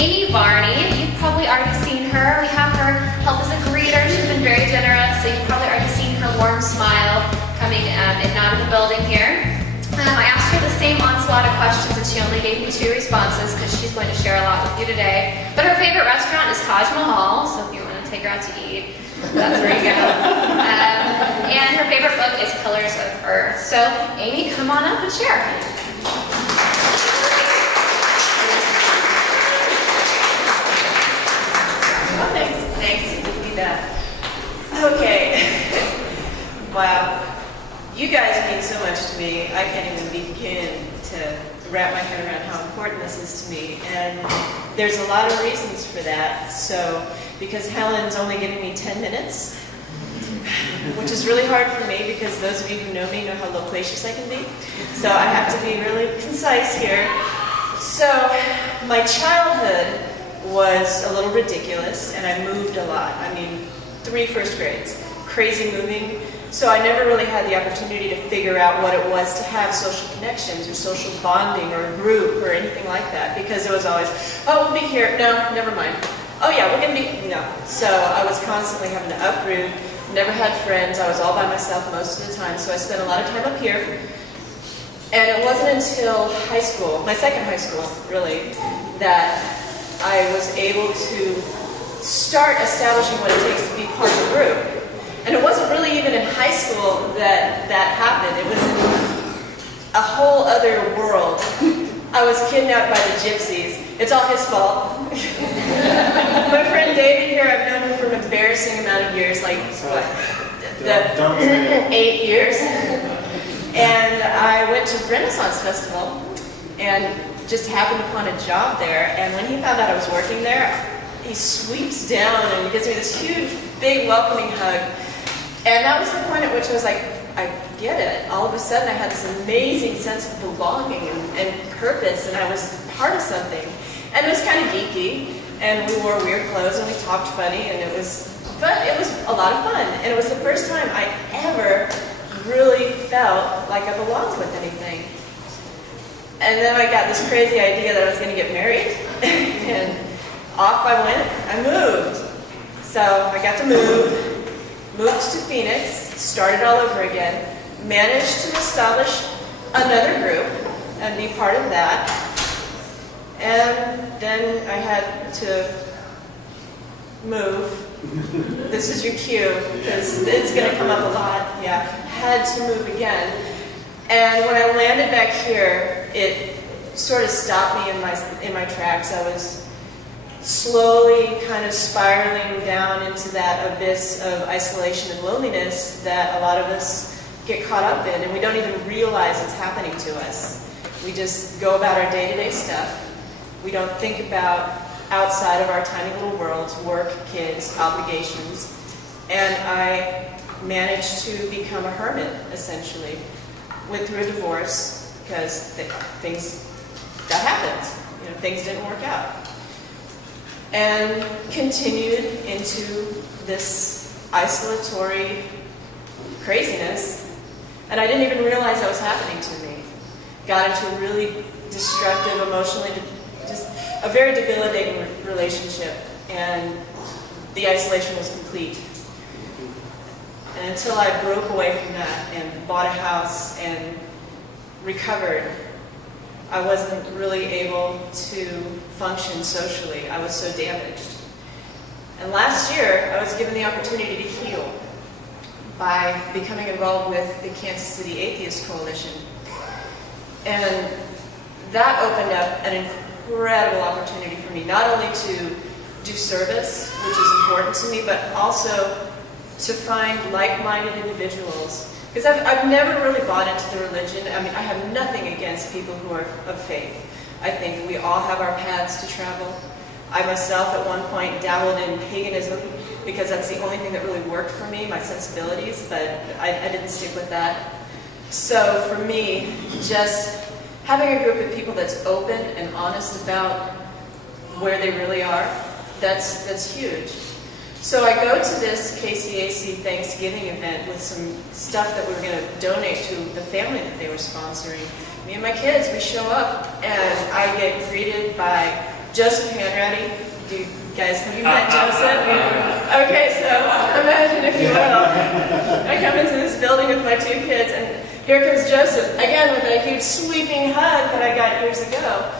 Amy Varney. You've probably already seen her. We have her help as a greeter. She's been very generous, so you've probably already seen her warm smile coming in and out of the building here. I asked her the same onslaught of questions and she only gave me 2 responses because she's going to share a lot with you today. But her favorite restaurant is Taj Mahal, so if you want to take her out to eat, that's where you go. And her favorite book is Pillars of Earth. So Amy, come on up and share. Oh, thanks. Good to be back. Okay. Wow. You guys mean so much to me. I can't even begin to wrap my head around how important this is to me. And there's a lot of reasons for that. So, because Helen's only giving me 10 minutes, which is really hard for me because those of you who know me know how loquacious I can be. So I have to be really concise here. So, my childhood was a little ridiculous and I moved a lot. I mean, 3 first grades. Crazy moving. So I never really had the opportunity to figure out what it was to have social connections or social bonding or a group or anything like that because it was always, oh, we'll be here. No, never mind. Oh yeah, we're going to be, no. So I was constantly having to uproot, never had friends. I was all by myself most of the time, so I spent a lot of time up here. And it wasn't until high school, my second high school, really, that I was able to start establishing what it takes to be part of a group. And it wasn't really even in high school that that happened. It was in a whole other world. I was kidnapped by the gypsies. It's all his fault. My friend David here, I've known him for an embarrassing amount of years, like what, 8 years. And I went to Renaissance Festival and just happened upon a job there. And when he found out I was working there, he sweeps down and gives me this huge, big, welcoming hug. And that was the point at which I was like, I get it. All of a sudden I had this amazing sense of belonging and purpose, and I was part of something. And it was kind of geeky, and we wore weird clothes, and we talked funny, and it was a lot of fun. And it was the first time I ever really felt like I belonged with anything. And then I got this crazy idea that I was going to get married, and off I went. I moved. So I got to moved to Phoenix, started all over again, managed to establish another group and be part of that. And then I had to move. This is your cue, because it's going to come up a lot. Yeah, had to move again. And when I landed back here, it sort of stopped me in my tracks. I was slowly kind of spiraling down into that abyss of isolation and loneliness that a lot of us get caught up in, and we don't even realize it's happening to us. We just go about our day-to-day stuff. We don't think about outside of our tiny little worlds, work, kids, obligations. And I managed to become a hermit, essentially. Went through a divorce because that happens. You know, things didn't work out. And continued into this isolatory craziness. And I didn't even realize that was happening to me. Got into a really destructive, emotionally, just a very debilitating relationship. And the isolation was complete. And until I broke away from that and bought a house and recovered, I wasn't really able to function socially. I was so damaged. And last year, I was given the opportunity to heal by becoming involved with the City Atheist Coalition. And that opened up an incredible opportunity for me, not only to do service, which is important to me, but also to find like-minded individuals. Because I've never really bought into the religion. I mean, I have nothing against people who are of faith. I think we all have our paths to travel. I myself at one point dabbled in paganism because that's the only thing that really worked for me, my sensibilities, but I didn't stick with that. So for me, just having a group of people that's open and honest about where they really are, that's huge. So I go to this KC Oasis Thanksgiving event with some stuff that we were going to donate to the family that they were sponsoring. Me and my kids, we show up and I get greeted by Joseph Hanratty. Do you guys, have you met Joseph? Okay, so imagine if you will. I come into this building with my 2 kids, and here comes Joseph, again with a huge sweeping hug that I got years ago.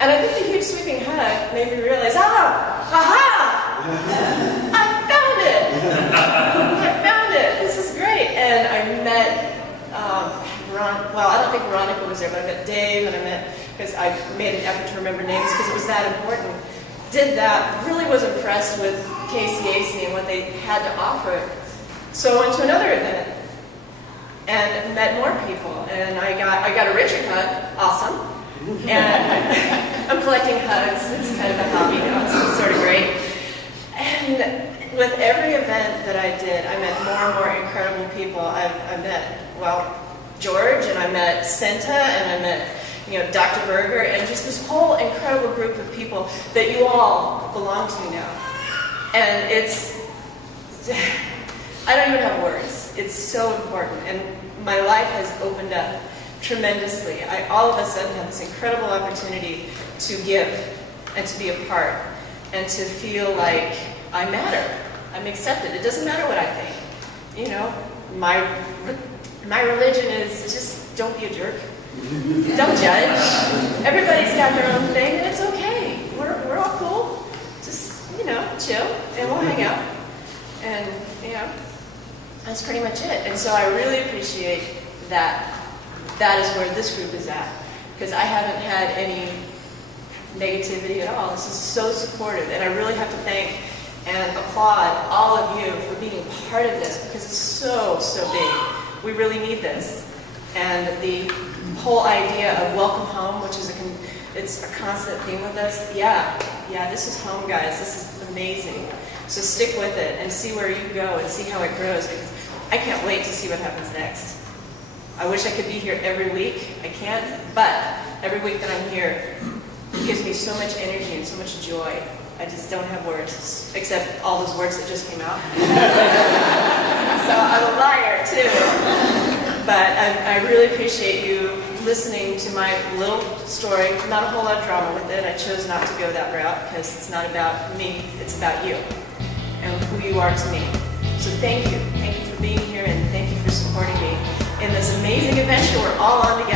And I think the huge sweeping hug made me realize, aha! I found it! I found it! This is great! And I met, well, I don't think Veronica was there, but I met Dave, and I met, because I made an effort to remember names because it was that important. Did that, really was impressed with KC Oasis and what they had to offer. So I went to another event and met more people, and I got a Richard hug, awesome. And I'm collecting hugs, it's kind of a hobby now, it's sort of great. And with every event that I did, I met more and more incredible people. I met, well, George, and I met Senta, and I met, Dr. Berger, and just this whole incredible group of people that you all belong to now. And it's, I don't even have words. It's so important, and my life has opened up tremendously. I all of a sudden have this incredible opportunity to give and to be a part and to feel like I matter. I'm accepted. It doesn't matter what I think. My religion is just don't be a jerk. Don't judge. Everybody's got their own thing, and it's okay. We're all cool. Just, chill, and we'll hang out. And, that's pretty much it. And so I really appreciate that. That is where this group is at. Because I haven't had any negativity at all. This is so supportive. And I really have to thank and applaud all of you for being part of this, because it's so, so big. We really need this. And the whole idea of welcome home, which is it's a constant theme with us. Yeah, this is home, guys. This is amazing. So stick with it and see where you go and see how it grows, because I can't wait to see what happens next. I wish I could be here every week. I can't, but every week that I'm here, it gives me so much energy and so much joy. I just don't have words, except all those words that just came out. So I'm a liar, too. But I really appreciate you listening to my little story. Not a whole lot of drama with it. I chose not to go that route because it's not about me, it's about you and who you are to me. So thank you. Thank you for being here, and thank you for supporting me in this amazing adventure we're all on together.